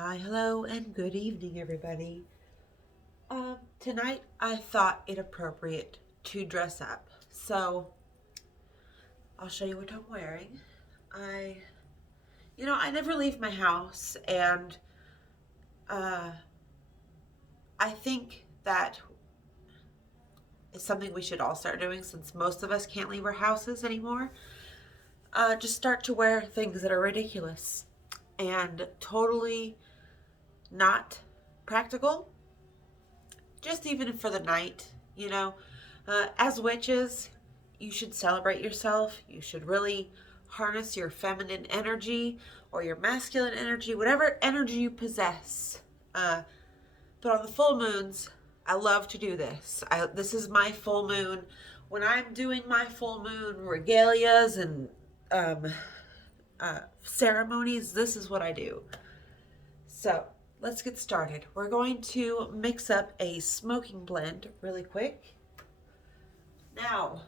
Hi, hello, and good evening, everybody. Tonight I thought it appropriate to dress up. So I'll show you what I'm wearing. I, I never leave my house, and uh, I think that is something we should all start doing since most of us can't leave our houses anymore. Just start to wear things that are ridiculous and totally not practical, just even for the night, you know. As witches, you should celebrate yourself. You should really harness your feminine energy or your masculine energy, whatever energy you possess. Uh, but on the full moons, I love to do this. This is my full moon. When I'm doing my full moon regalias and ceremonies, this is what I do. So let's get started. We're going to mix up a smoking blend really quick. Now,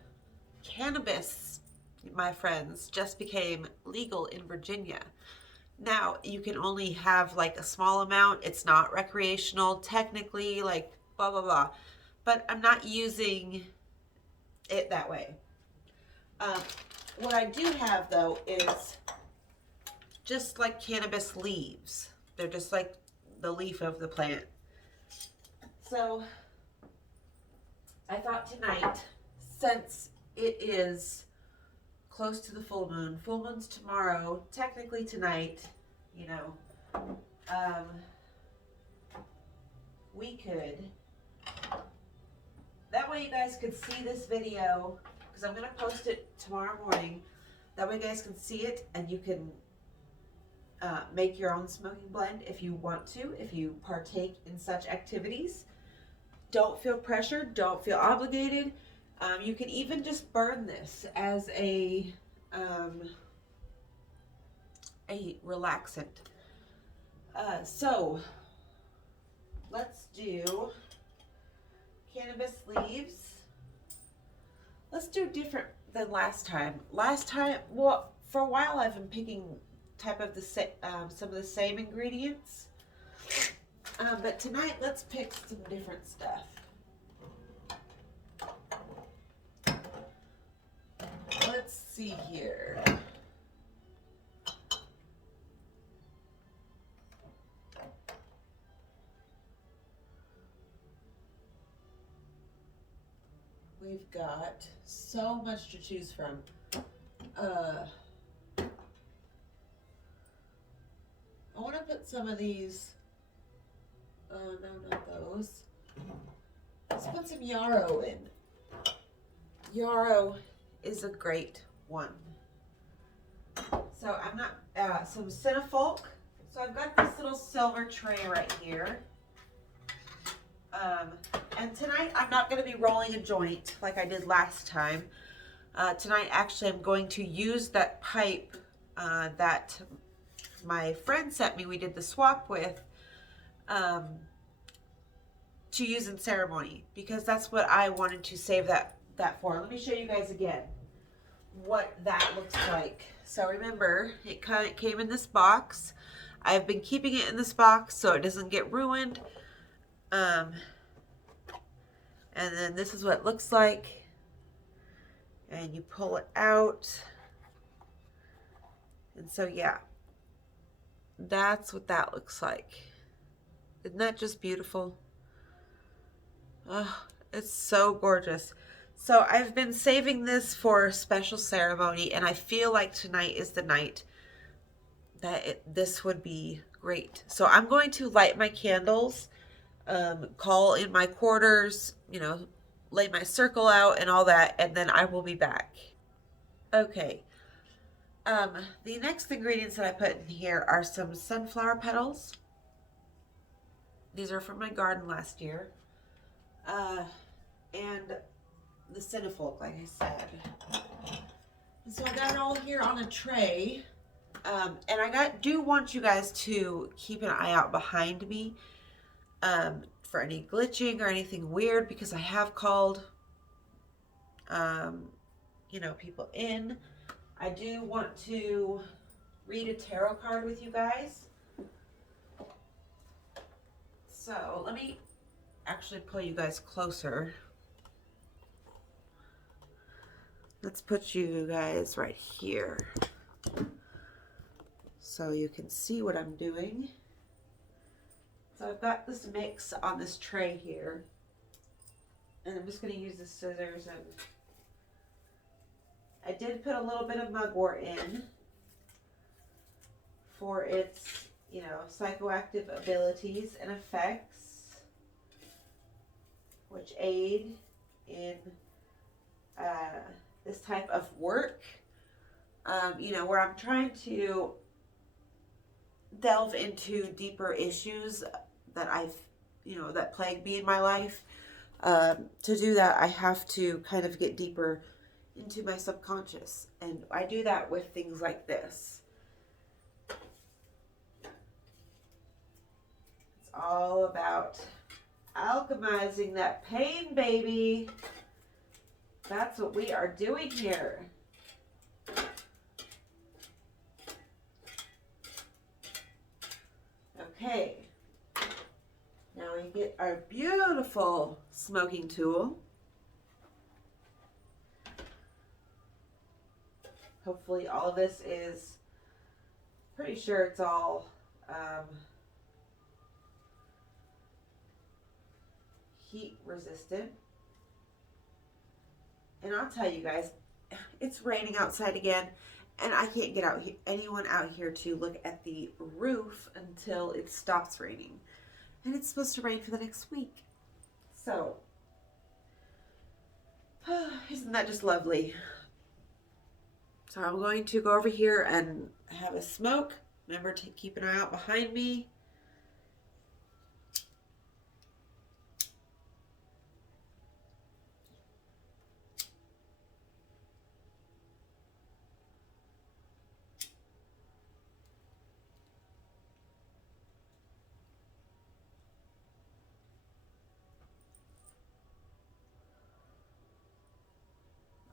cannabis, my friends, just became legal in Virginia. Now, you can only have like a small amount. It's not recreational, technically, like blah, blah, blah. But I'm not using it that way. Um, what I do have, though, is just like cannabis leaves. They're just like the leaf of the plant. So I thought tonight, since it is close to the full moon's tomorrow, technically tonight, you know, um, we could, that way you guys could see this video, because I'm going to post it tomorrow morning. That way you guys can see it and you can make your own smoking blend if you want to, if you partake in such activities. Don't feel pressured, don't feel obligated. You can even just burn this as a relaxant. So let's do cannabis leaves. Let's do different than last time. Last time, well, for a while I've been picking type of some of the same ingredients. But tonight, let's pick some different stuff. Let's see here. We've got so much to choose from. I want to put some of these. No, not those. Let's put some yarrow in. Yarrow is a great one. So I'm not, some cinefolk. So I've got this little silver tray right here. And tonight I'm not going to be rolling a joint like I did last time. Tonight actually I'm going to use that pipe that my friend sent me, we did the swap with, to use in ceremony, because that's what I wanted to save that for. Let me show you guys again what that looks like. So remember, it came in this box. I've been keeping it in this box so it doesn't get ruined. And then this is what it looks like. And you pull it out. And so yeah, that's what that looks like. Isn't that just beautiful? Oh, it's so gorgeous. So I've been saving this for a special ceremony, and I feel like tonight is the night that this would be great. So I'm going to light my candles, call in my quarters, lay my circle out and all that, and then I will be back. Okay. The next ingredients that I put in here are some sunflower petals. These are from my garden last year. And the cinefolk, like I said. And so I got it all here on a tray. And I do want you guys to keep an eye out behind me for any glitching or anything weird, because I have called, people in. I do want to read a tarot card with you guys. So let me actually pull you guys closer. Let's put you guys right here so you can see what I'm doing. So I've got this mix on this tray here, and I'm just going to use the scissors, and I did put a little bit of mugwort in for its, you know, psychoactive abilities and effects, which aid in this type of work, you know, where I'm trying to delve into deeper issues that I've, you know, that plague me in my life. To do that, I have to kind of get deeper into my subconscious, and I do that with things like this. It's all about alchemizing that pain, baby. That's what we are doing here. Okay. Now we get our beautiful smoking tool. Hopefully all of this is, pretty sure it's all heat resistant. And I'll tell you guys, it's raining outside again, and I can't get anyone out here to look at the roof until it stops raining. And it's supposed to rain for the next week. So, isn't that just lovely? So I'm going to go over here and have a smoke. Remember to keep an eye out behind me.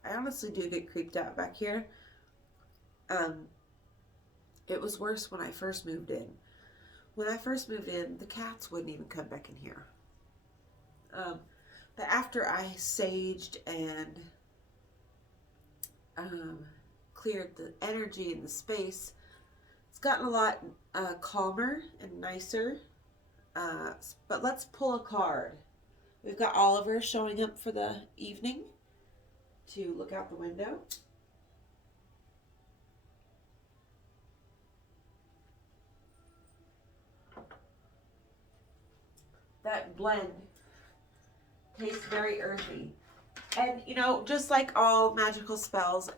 I honestly do get creeped out back here. It was worse when I first moved in. When I first moved in, the cats wouldn't even come back in here. But after I saged and cleared the energy in the space, it's gotten a lot calmer and nicer. But let's pull a card. We've got Oliver showing up for the evening to look out the window. That blend tastes very earthy. And, you know, just like all magical spells,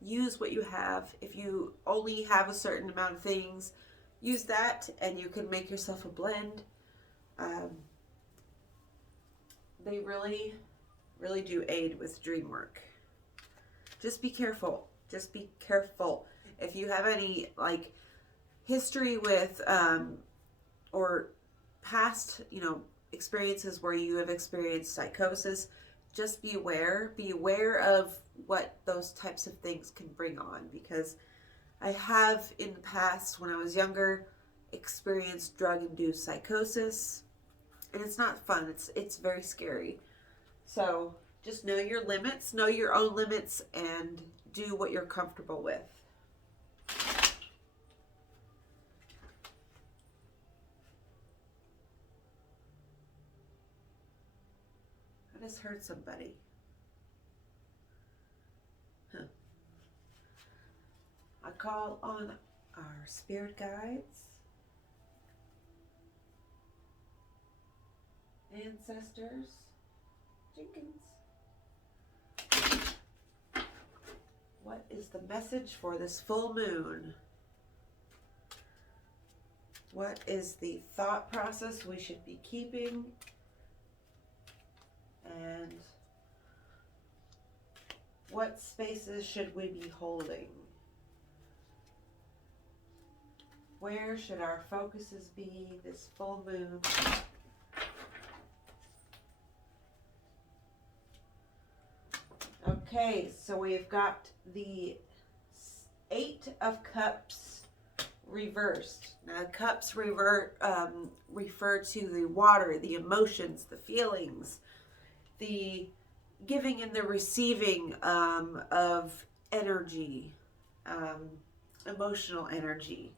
use what you have. If you only have a certain amount of things, use that and you can make yourself a blend. They really, really do aid with dream work. Just be careful. Just be careful. If you have any, like, history with, or past, you know, experiences where you have experienced psychosis, just be aware. Be aware of what those types of things can bring on, because I have in the past, when I was younger, experienced drug-induced psychosis, and it's not fun. It's very scary. So just know your limits, know your own limits, and do what you're comfortable with. I just heard somebody. I call on our spirit guides, ancestors, Jenkins. What is the message for this full moon? What is the thought process we should be keeping? And what spaces should we be holding? Where should our focuses be this full moon? Okay, so we've got the 8 of Cups reversed. Now, cups refer to the water, the emotions, the feelings, the giving and the receiving of energy, um, emotional energy.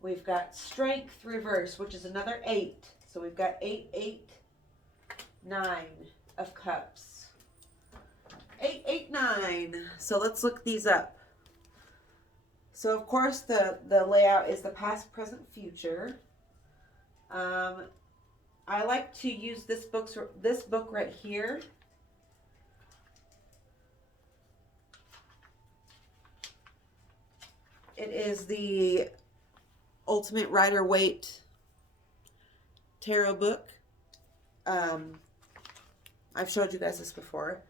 We've got strength reverse, which is another 8. So we've got 8, 8, 9 of cups. 8, 8, 9. So let's look these up. So of course the layout is the past, present, future. I like to use this book right here. It is the Ultimate Rider-Waite tarot book. I've showed you guys this before.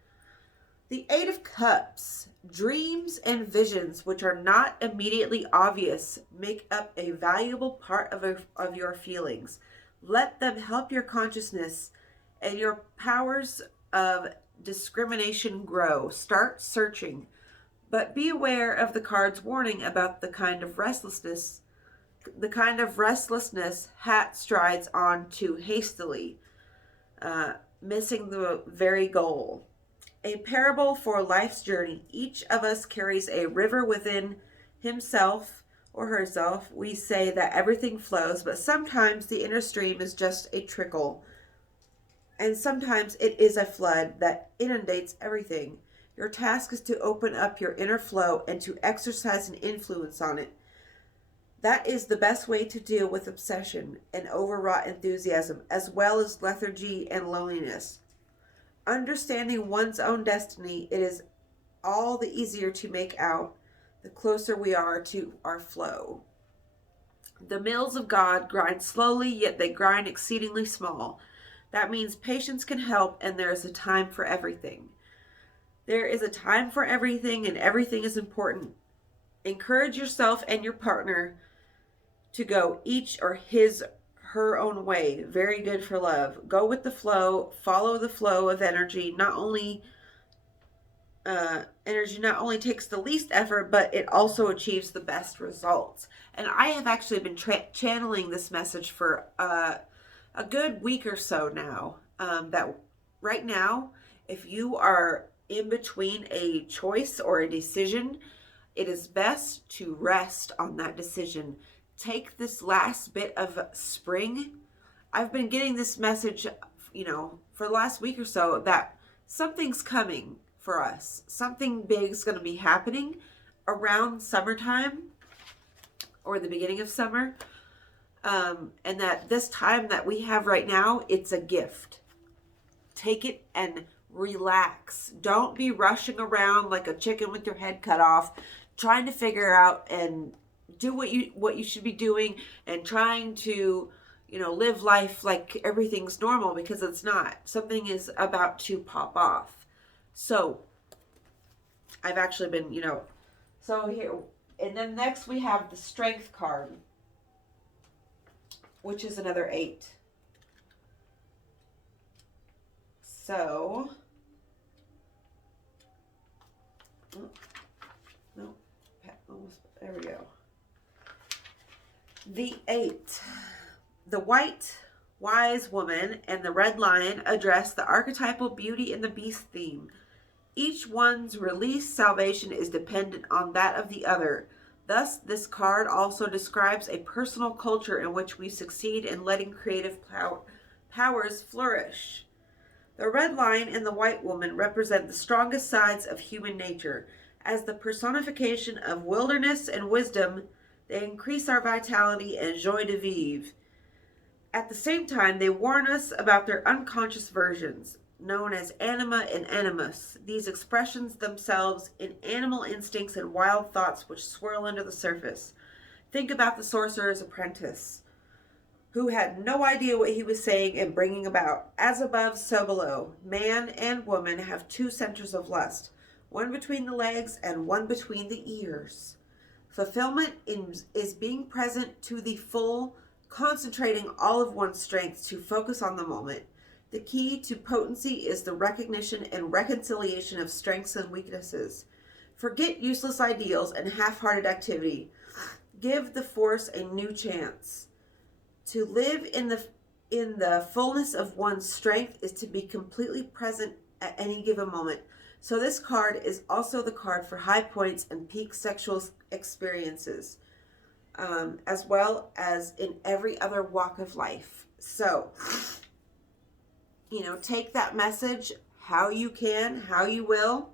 The 8 of Cups, dreams and visions which are not immediately obvious make up a valuable part of your feelings. Let them help your consciousness and your powers of discrimination grow. Start searching, but be aware of the card's warning about the kind of restlessness Hat strides on too hastily, missing the very goal. A parable for life's journey. Each of us carries a river within himself or herself. We say that everything flows, but sometimes the inner stream is just a trickle, and sometimes it is a flood that inundates everything. Your task is to open up your inner flow and to exercise an influence on it. That is the best way to deal with obsession and overwrought enthusiasm, as well as lethargy and loneliness. Understanding one's own destiny, it is all the easier to make out the closer we are to our flow. The mills of God grind slowly, yet they grind exceedingly small. That means patience can help, and there is a time for everything. There is a time for everything, and everything is important. Encourage yourself and your partner to go each or her own way. Very good for love. Go with the flow. Follow the flow of energy. Energy not only takes the least effort, but it also achieves the best results. And I have actually been channeling this message for a good week or so now. That right now, if you are in between a choice or a decision, it is best to rest on that decision. Take this last bit of spring. I've been getting this message, for the last week or so, that something's coming for us. Something big is going to be happening around summertime or the beginning of summer. And that this time that we have right now, it's a gift. Take it and relax. Don't be rushing around like a chicken with your head cut off, trying to figure out and do what you should be doing, and trying to live life like everything's normal, because it's not. Something is about to pop off. So I've actually been so here, and then next we have the Strength card, which is another 8. So there we go. The 8. The white wise woman and the red lion address the archetypal beauty and the beast theme. Each one's release salvation is dependent on that of the other. Thus, this card also describes a personal culture in which we succeed in letting creative powers flourish. The red lion and the white woman represent the strongest sides of human nature. As the personification of wilderness and wisdom, they increase our vitality and joie de vivre. At the same time, they warn us about their unconscious versions, known as anima and animus. These expressions themselves in animal instincts and wild thoughts which swirl under the surface. Think about the sorcerer's apprentice, who had no idea what he was saying and bringing about. As above, so below. Man and woman have 2 centers of lust, one between the legs and one between the ears. Fulfillment is being present to the full, concentrating all of one's strength to focus on the moment. The key to potency is the recognition and reconciliation of strengths and weaknesses. Forget useless ideals and half-hearted activity. Give the force a new chance. To live in the fullness of one's strength is to be completely present at any given moment. So this card is also the card for high points and peak sexual experiences, as well as in every other walk of life. So, take that message how you can, how you will.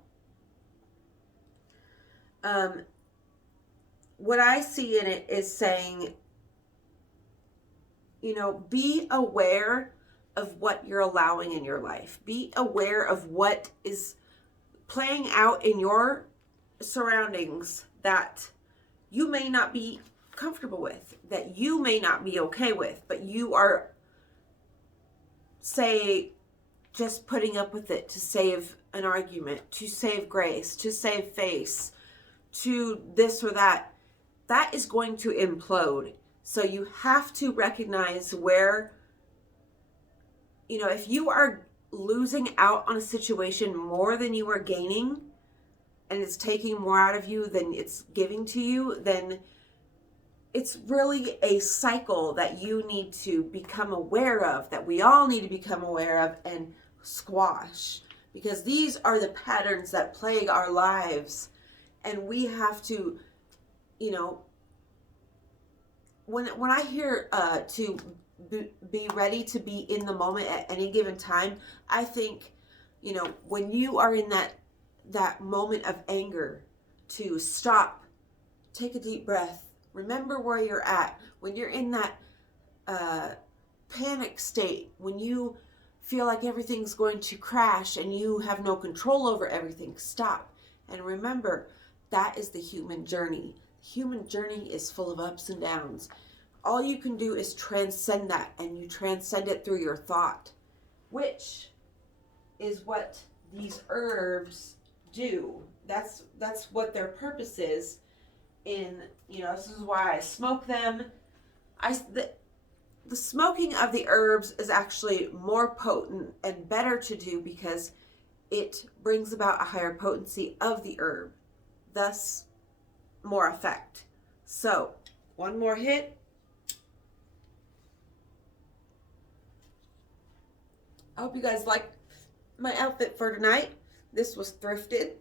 What I see in it is saying, be aware of what you're allowing in your life. Be aware of what is playing out in your surroundings that you may not be comfortable with, that you may not be okay with, but you are, say, just putting up with it to save an argument, to save grace, to save face, to this or that. That is going to implode. So you have to recognize where, if you are losing out on a situation more than you are gaining, and it's taking more out of you than it's giving to you, then it's really a cycle that you need to become aware of, that we all need to become aware of and squash. Because these are the patterns that plague our lives. And we have to, when I hear to be ready to be in the moment at any given time, I think, when you are in that moment of anger, to stop, take a deep breath, remember where you're at. When you're in that panic state, when you feel like everything's going to crash and you have no control over everything, stop and remember that is the human journey. The human journey is full of ups and downs. All you can do is transcend that, and you transcend it through your thought, which is what these herbs do. That's what their purpose is. This is why I smoke them. The smoking of the herbs is actually more potent and better to do because it brings about a higher potency of the herb, thus more effect. So, one more hit. I hope you guys like my outfit for tonight. This was thrifted.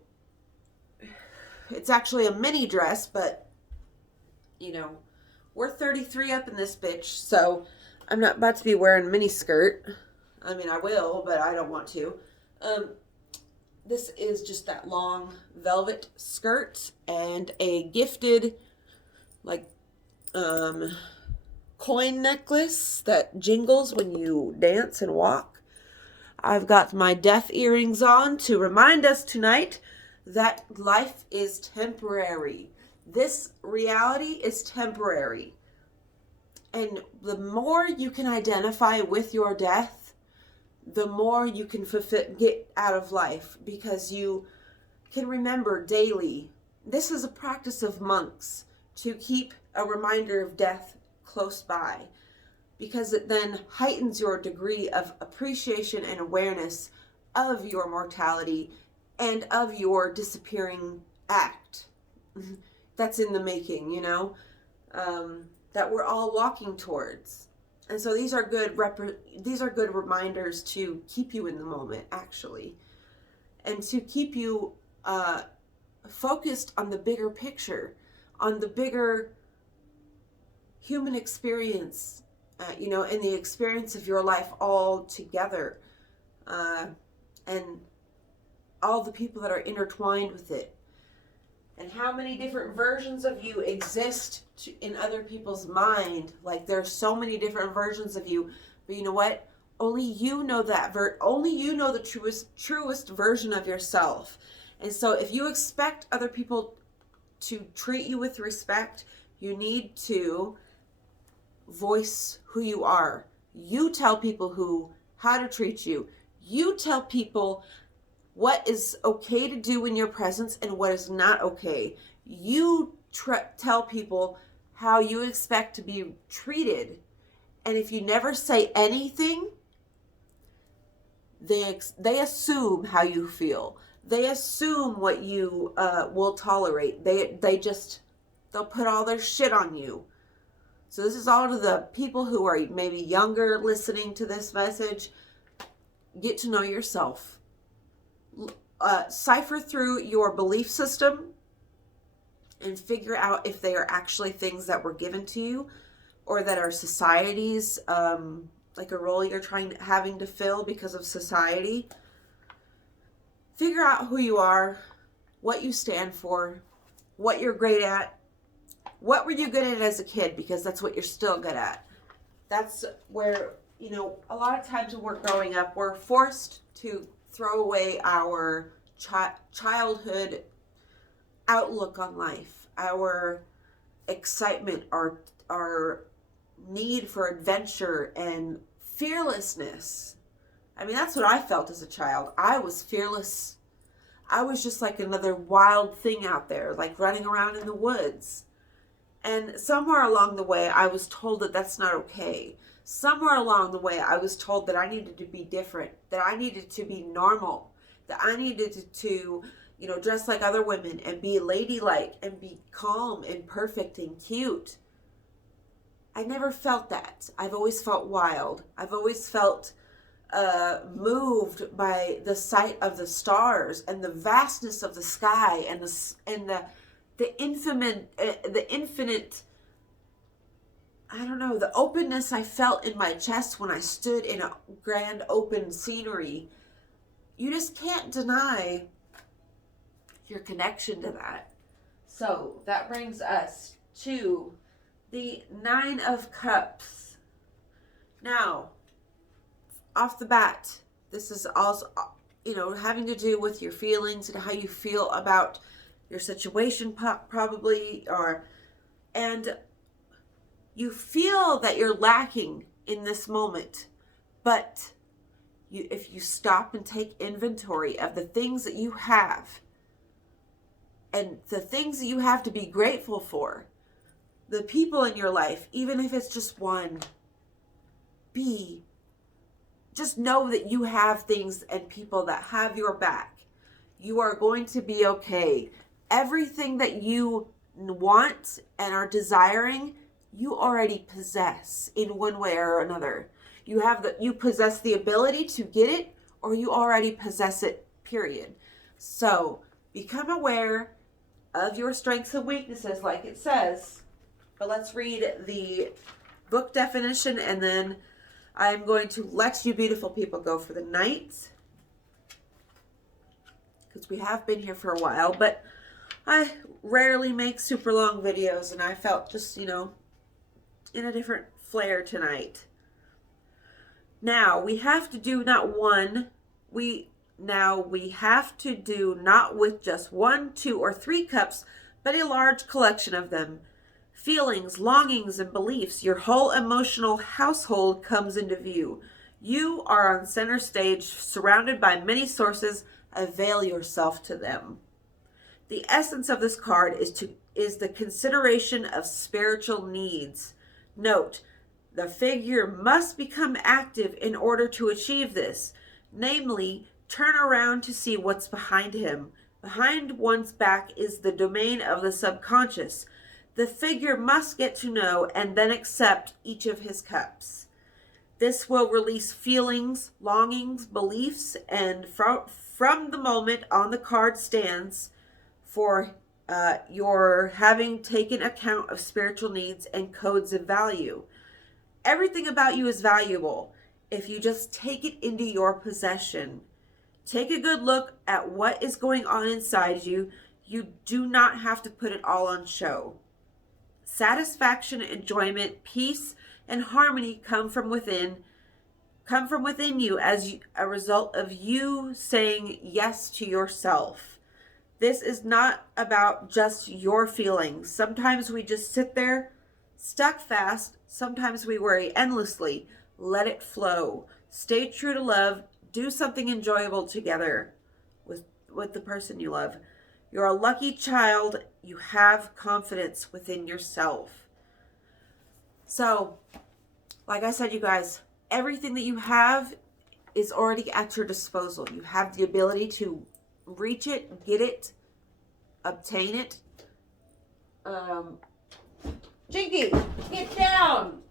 It's actually a mini dress, but we're 33 up in this bitch, so I'm not about to be wearing a mini skirt. I mean, I will, but I don't want to. This is just that long velvet skirt and a gifted, coin necklace that jingles when you dance and walk. I've got my deaf earrings on to remind us tonight that life is temporary. This reality is temporary. And the more you can identify with your death, the more you can get out of life, because you can remember daily. This is a practice of monks, to keep a reminder of death close by, because it then heightens your degree of appreciation and awareness of your mortality and of your disappearing act that's in the making, that we're all walking towards. And so these are good reminders to keep you in the moment, actually, and to keep you focused on the bigger picture, on the bigger human experience, and the experience of your life all together, and all the people that are intertwined with it, and how many different versions of you exist in other people's mind. Like, there's so many different versions of you, but you know what? Only you know only you know the truest version of yourself. And so if you expect other people to treat you with respect, you need to voice who you are. You tell people how to treat you. You tell people what is okay to do in your presence and what is not okay. You tell people how you expect to be treated. And if you never say anything, they assume how you feel. they assume what you will tolerate. They'll put all their shit on you. So this is all to the people who are maybe younger listening to this message. Get to know yourself. Cipher through your belief system and figure out if they are actually things that were given to you or that are society's, like a role you're having to fill because of society. Figure out who you are, what you stand for, what you're great at. What were you good at as a kid? Because that's what you're still good at. That's where, a lot of times when we're growing up, we're forced to throw away our childhood outlook on life, our excitement, our need for adventure and fearlessness. I mean, that's what I felt as a child. I was fearless. I was just like another wild thing out there, like running around in the woods. And somewhere along the way, I was told that that's not okay. Somewhere along the way, I was told that I needed to be different, that I needed to be normal, that I needed to, dress like other women and be ladylike and be calm and perfect and cute. I never felt that. I've always felt wild. I've always felt moved by the sight of the stars and the vastness of the sky and the infinite, the openness I felt in my chest when I stood in a grand open scenery. You just can't deny your connection to that. So that brings us to the 9 of Cups. Now, off the bat, this is also, having to do with your feelings and how you feel about your situation probably, and you feel that you're lacking in this moment, but if you stop and take inventory of the things that you have and the things that you have to be grateful for, the people in your life, even if it's just one, just know that you have things and people that have your back. You are going to be okay. Everything that you want and are desiring, you already possess in one way or another. You possess the ability to get it, or you already possess it, period. So become aware of your strengths and weaknesses, like it says. But let's read the book definition, and then I'm going to let you beautiful people go for the night, because we have been here for a while, but I rarely make super long videos, and I felt just, in a different flair tonight. Now, we have to do we have to do not with just 1, 2, or 3 cups, but a large collection of them. Feelings, longings, and beliefs, your whole emotional household comes into view. You are on center stage, surrounded by many sources. Avail yourself to them. The essence of this card is the consideration of spiritual needs. Note, the figure must become active in order to achieve this. Namely, turn around to see what's behind him. Behind one's back is the domain of the subconscious. The figure must get to know and then accept each of his cups. This will release feelings, longings, beliefs, and from the moment on the card stands for your having taken account of spiritual needs and codes of value. Everything about you is valuable if you just take it into your possession. Take a good look at what is going on inside you. You do not have to put it all on show. Satisfaction, enjoyment, peace, and harmony come from within you as a result of you saying yes to yourself. This is not about just your feelings. Sometimes we just sit there, stuck fast. Sometimes we worry endlessly. Let it flow. Stay true to love. Do something enjoyable together with the person you love. You're a lucky child. You have confidence within yourself. So, like I said, you guys, everything that you have is already at your disposal. You have the ability to reach it, get it, obtain it. Jinky, get down!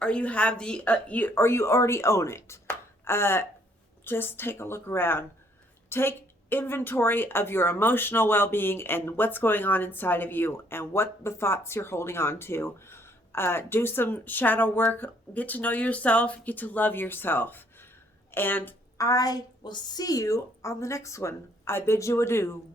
Or you have the, or you already own it. Just take a look around. Take inventory of your emotional well-being and what's going on inside of you and what the thoughts you're holding on to. Do some shadow work. Get to know yourself. Get to love yourself. And I will see you on the next one. I bid you adieu.